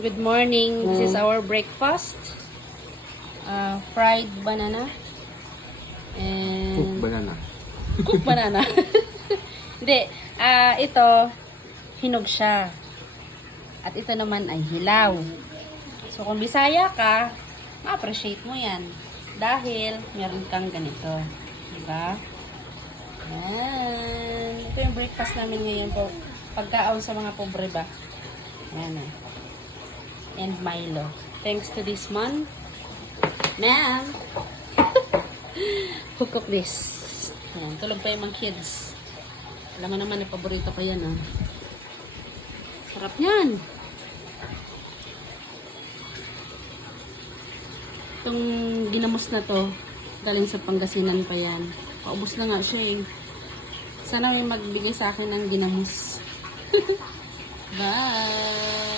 Good morning. This is our breakfast. Fried banana. Cook And banana. cooked banana. Hindi. Ito, hinog siya. At ito naman ay hilaw. So, kung Bisaya ka, ma-appreciate mo yan. Dahil, meron kang ganito. Diba? Yan. Ito yung breakfast namin ngayon po. Pagkaon sa mga pobre ba? Yan na. And Milo. Thanks to this man. Ma'am! Who cook this? Yan. Tulog pa yung mga kids. Alam mo naman, paborito ko yan, ah. Sarap yan. Itong ginamos na to, galing sa Pangasinan pa yan. Paubos na nga siya, eh. Sana may magbigay sa akin ng ginamos. Bye!